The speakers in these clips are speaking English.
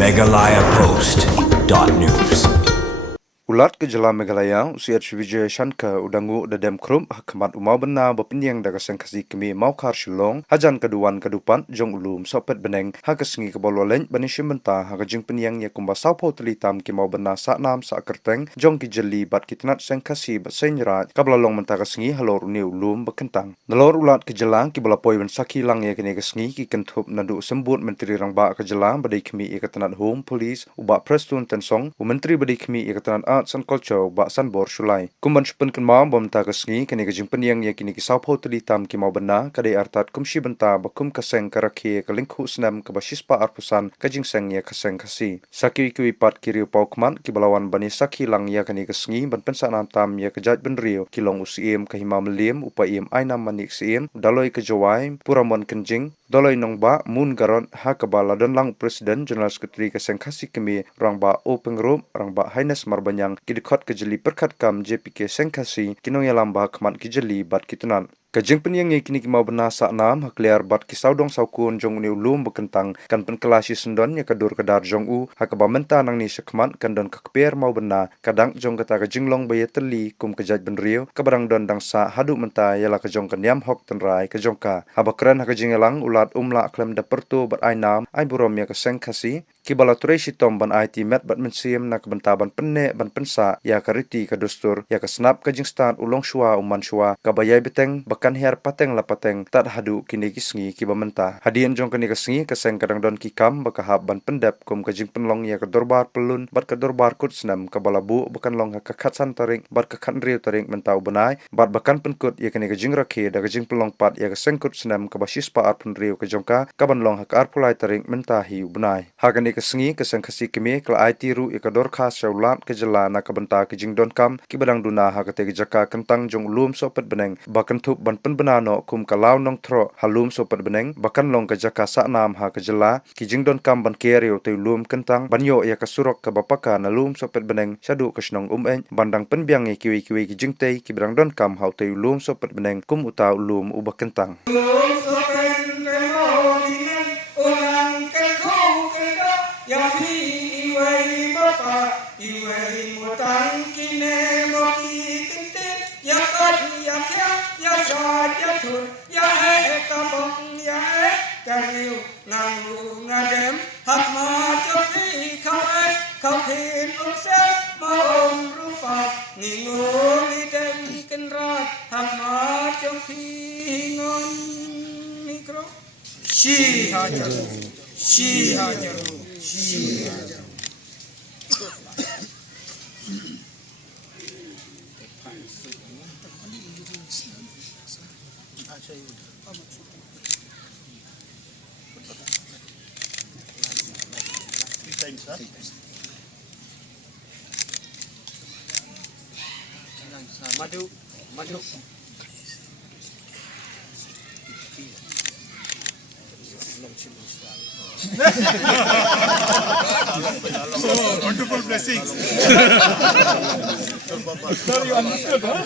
megalayapost.news. Ulat ke Jela Meghalaya, usiat Vijay Shankar udangu dadem krum hakamat umau bena bapinjang daga sengkasi kemi mau kar shilong hajan keduan kedupan jong ulum sopet beneng hakasengi kebololeng banishim benta hakajing penyang ya kumba saupo telitam ki mau bena sa nam sa kerteng jong ki jeli bat kitnat sengkasi bat senyrat kablalong menta kasengi halor ni ulum bekentang. Nalor ulat ke Jela ki balapoi ben saki lang ya kini kasengi ki kentup nadu sembut menteri rangba ke Jela badai kemi ya ketenat home police ubak prestun tensong u menteri badai kemi ya ketenat Arts and Culture ba san bor Shulai. Kumban shpen kan ma bom ta kasngi kani ka jingpen yang ya kini ki saupo teli tam ki mau bena kadai artat kumshi benta ba kum kaseng karakhe ka lingkhu snam ka bashispa arpusan ka jingseng ya kaseng kasi. Saki ki pat kiri pau kman ki balawan bani saki lang ya kani kasngi ban pensa nam tam ya ka jaj ben rio ki long usiem ka himam liem upa iem ainam manik siem daloi ka jawai puramon kenjing doloi nongba mun garon ha ka bala don lang presiden general secretary ka sengkasi kemi rangba open room rangba highness marbanyang kidikot kejeli perkat kam JPK sengkasi kinong ya lamba kmat kejeli bat kitunan. Kajing penyang yang kini kimau benar sak nam hakliar bat kisau dong saukun jong ni ulum bekentang kan penkelasi sendon ya kadur kedar jong u hakaba menta nang ni sekmat kan don kekeper mau benar kadang jong kata kajing long baye teli kum kejaj benrio kabarang don dang sa hadu menta yala kajong kenyam hok tenrai kajong ka haba keren hakajing elang ulat umla klem da pertu bat ainam ai burom ya keseng kasi kibala tureshi tom ban IT met bat mensim nak bentaban penne ban pensa ya kariti kadustur ya kesnap kajing start ulong shua uman shua kabayai beteng kan her pateng la pateng tat hadu kini kisngi kiba menta hadian jong kini kisngi keseng kadang don kikam bakahab ban pendep kum kajing penlong ya kedorbar pelun bat kedorbar kut senam kabalabu bukan long kakat santaring bat kakat riu taring mentau benai bat bakan penkut ya kini kajing rakhe da kajing pelong pat ya keseng kut senam kabasis pa arpun riu kajongka kaban long hak arpulai taring menta hiu benai hakani kisngi keseng kasi kemi kla IT ru ya kedor khas syaulat kejela na kabenta kajing don kam kibadang duna hakate kejaka kentang jong ulum sopet beneng bakan thup ban penbenano kum kalau nong tro halum sopat beneng bahkan long kejaka sak nam ha kejela kijing don kam ban kerio te lum kentang banyo ya kasurok ka bapaka na lum sopat beneng syadu kasnong en bandang penbiang e kiwi kijing te kibrang don kam hau te lum sopat beneng kum uta lum ubah kentang Kariu ngangu ngadem hatma copi kau kin umsel maum rupa ningu idem kenrat hatma copi ngon mikro shi hajaru Madu. Wonderful blessings. Sir, you understood, huh?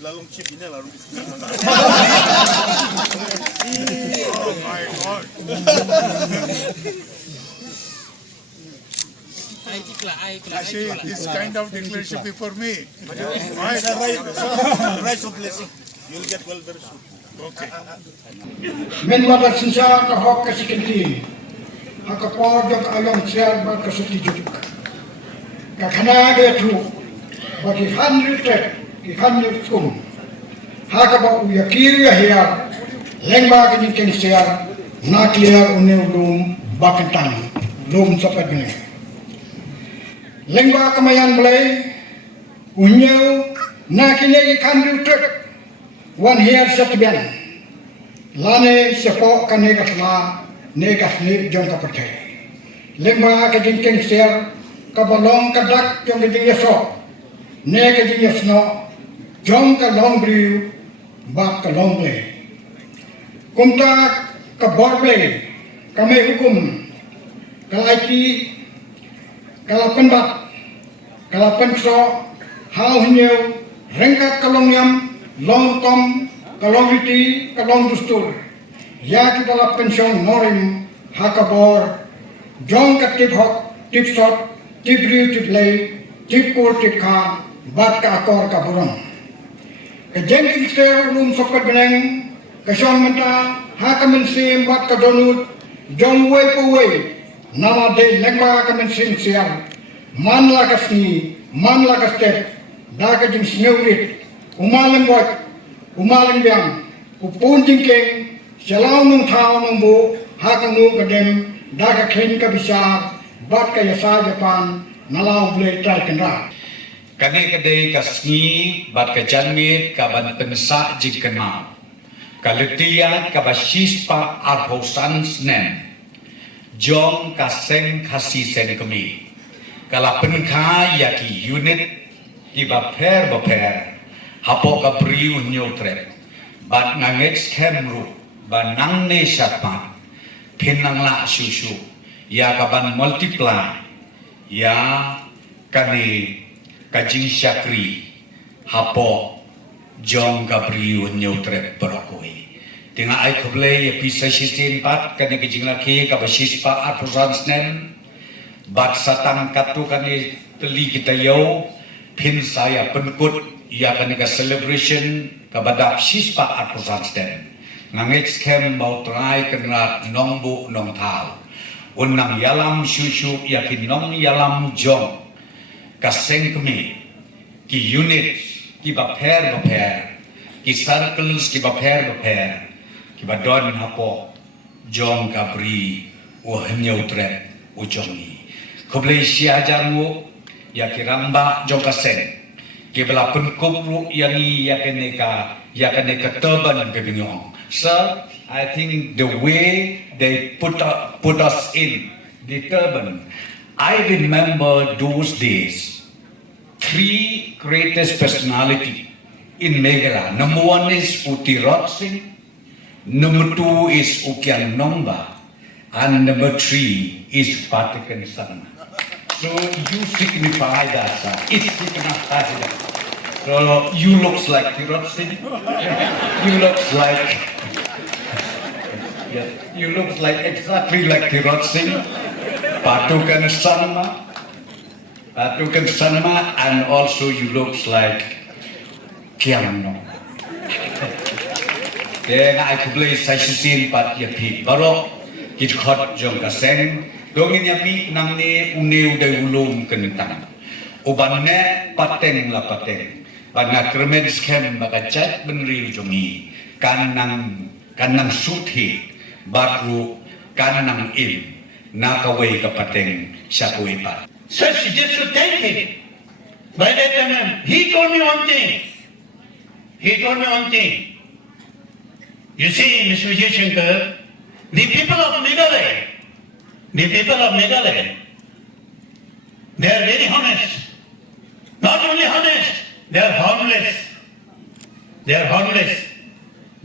Lalong chip ini lalu. Oh my God. Actually, this kind of declaration before me. Rise of blessing. You'll get well very soon. Okay. Menwala sinsa ka hok kasikenti. Hakapor jok ayong siar ba kasutijuk. Kakana getu. Bagi hanru tek, ki hanru kum. Hakaba uyakir ya hiar. Lengba kini kini siar. Na clear une ulum bakentang. Lum sapat bine. Lengba kamayan mulai unyau na kini hanru tek. Wan hiar setian. Lane sepok kane kasla ne kasni jong kapate. Lengba ke jingkeng siar kabalong kadak jong ke yeso. Ne ke yesno jong ka long briu bak ka long ble. Kumta ka borble kame hukum kalaiki kalapan bat kalapan so hau hinyau rengkat kalong yam long tom kalong riti kalong dustur ya ki dalam pensiun norim hakabor jong ka tip hok tip shot tip riu tip lay tip kur tip kha bat ka akor ka burong ke jengking ser ulum sokat beneng ke syong menta hakamen sim bat ka donut jong way po way nama de lengma kamen sim siar man la ka sni man la ka step da ka jing sneurit umalang wat umalang biang upun jingkeng Selaw nung tao nung bu, hakang nung kadem, daga khen ka bisa, bat ka yasa Japan, nalaw blay try kendra. Kani kadai kasni, bat ka janmit, ka ban pensa jikena. Kaletian ka basispa arhosan snen. Jong ka seng kasi sen kami. Kala penka yaki unit, ki baper, hapok ka priu nyotrep. Bat ngangeks kemru. Banang ne syatman pinang la susu ya kaban multiply ya kani kajing syakri hapo jong gabriu nyotre berokoi tinga ai koble ya bisa sisin pat kani kajing laki kabasis pa apusan snen bat satang katu kani teli kita yo pin saya penkut ya kani ka celebration kabadap sispa apusan snen ngangek kem mau try kenrat nong bu nong tau unang yalam susu yakin nong yalam jong kaseng kemi ki unit ki baper ki circles ki baper ki badon hapo jong kabri uhnyau tre ujongi koble sia jamu yakiramba jong kaseng ki bela penkubru yangi yakeneka turban kebinyong. Sir, I think the way they put us in the turban, I remember those days, 3 greatest personality in Meghalaya. Number 1 is Uti Rot Singh, number 2 is Ukyan Nongba, and number 3 is Patikan Sarma. So you signify that, sir. It signifies that. So you looks like Tirot Singh. You look like exactly like Tirot Singh, Patukan Sarma, and also you looks like Kiam Nong. Then I could play Sashisin Pat Yapi Barok, Hitchot Jong Kaseng, Dongin Yapi Namni Uneu de Ulum Kentang. Ubane Pateng la Pateng. Bana kremens kem bagachat benri jongi kanang suthi bakru kanang im nakaway kapateng syakwe pat. Sir, she just should thank him. By that time, he told me one thing. You see, Mr. Vijay Shankar, the people of Meghalaya, they are very honest. Not only honest, they are harmless.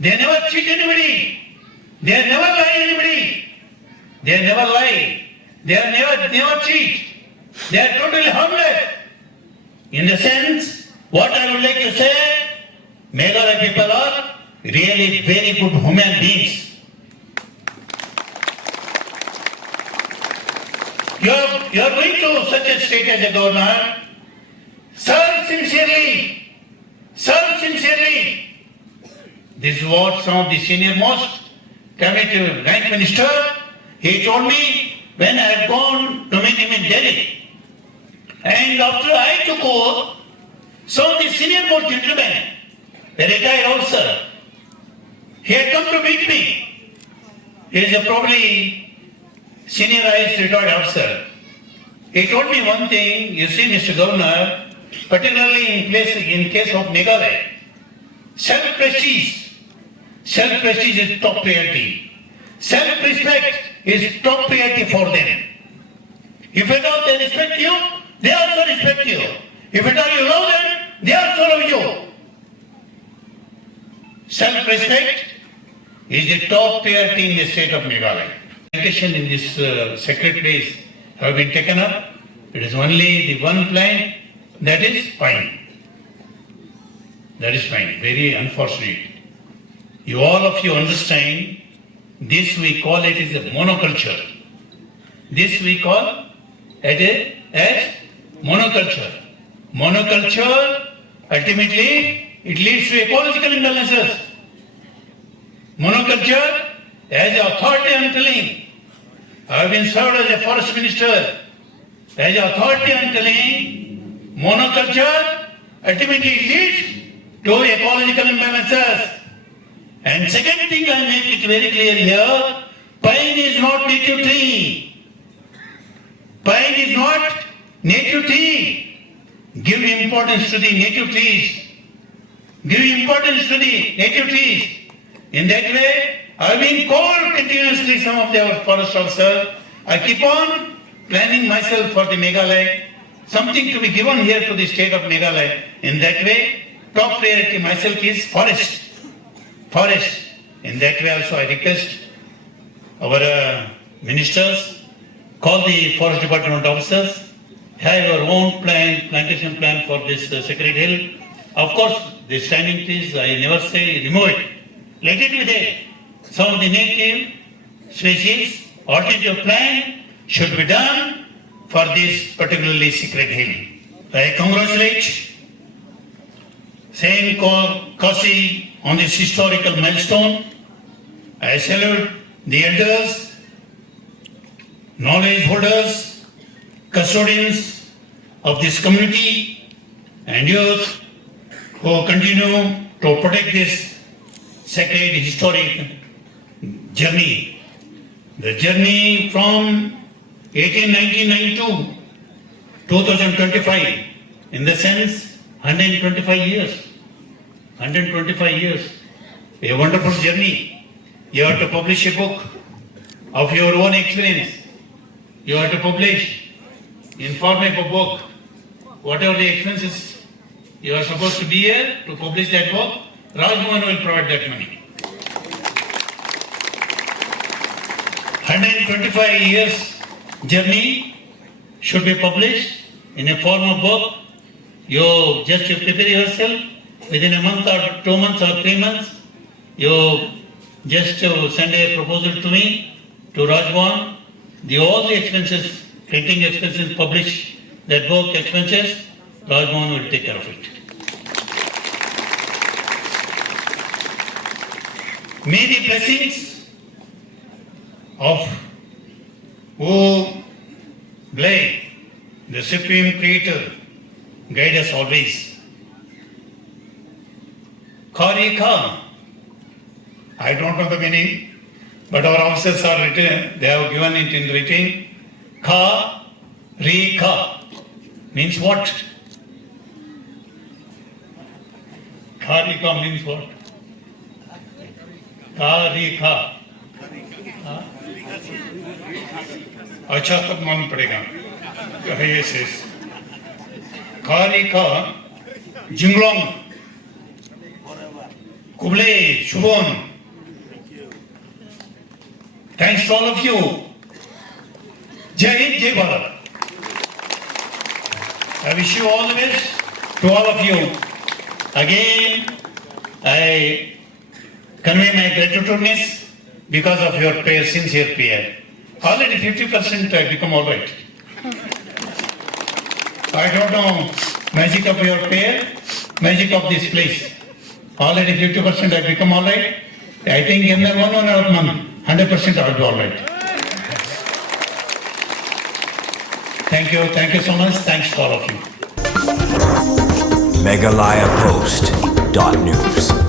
They never cheat anybody. They never lie anybody. They never cheat. They are totally harmless. In the sense, what I would like to say, Meghalaya people are really very good human beings. You are going to such a state as a governor. Serve sincerely. This is what some of the senior most committee rank minister, he told me when I had gone to meet him in Delhi. And after I took over, some of the senior most gentlemen, the retired officer, he had come to meet me. He is a probably seniorized retired officer. He told me one thing, you see, Mr. Governor, particularly in case of Meghalaya, self-prestige is top priority. Self-respect is top priority for them. If at all they respect you, they also respect you. If at all you love them, they also love you. Self-respect is the top priority in the state of Meghalaya. Sanitation in this sacred place have been taken up. It is only the one plant that is fine. Very unfortunate. All of you understand This we call it is a monoculture. This we call it as monoculture. Monoculture, ultimately, it leads to ecological imbalances. Monoculture, as the authority I am telling, I have been served as a forest minister. As the authority I am telling, monoculture ultimately leads to ecological imbalances. And second thing I make it very clear here, pine is not native tree. Pine is not native tree. Give importance to the native trees. Give importance to the native trees. In that way, I have been called continuously some of our forest officers. I keep on planning myself for the Meghalaya, something to be given here to the state of Meghalaya. In that way, top priority myself is forest. Forest. In that way also I request our ministers, call the forest department officers, have your own plan, plantation plan for this Sacred Hill. Of course, the standing trees, I never say remove it. Let it be there. Some of the native species, alternative plan should be done for this particularly Sacred Hill. I congratulate Saint Kasi on this historical milestone. I salute the elders, knowledge holders, custodians of this community and youth who continue to protect this sacred historic journey. The journey from 1992 to 2025, in the sense 125 years. 125 years. A wonderful journey. You have to publish a book of your own experience. You have to publish in form of a book. Whatever the expenses you are supposed to be here to publish that book, Rajmohan will provide that money. 125 years journey should be published in a form of book. You just prepare yourself within a month or 2 months or 3 months. You just send a proposal to me, to Rajmohan. All the expenses, printing expenses, publish that book expenses, Rajmohan will take care of it. May the blessings of who blame the Supreme Creator guide us always. Karika, I don't know the meaning, but our officers are written, they have given it in writing. Ka means what? Karika means what? Karika. अच्छा तब मालूम पड़ेगा कहे से कारिका जिंगलोंग Kubale Shubham thanks to all of you. Jai Hind, Jai Bharat. I wish you all the best to all of you. Again, I convey my gratitudeness because of your prayer, sincere prayer. Already 50% I become all right. I don't know magic of your prayer, magic of this place. Already 50% I become all right. I think in the 1.5 month, 100% I will be all right. Thank you so much. Thanks to all of you. Meghalaya Post.news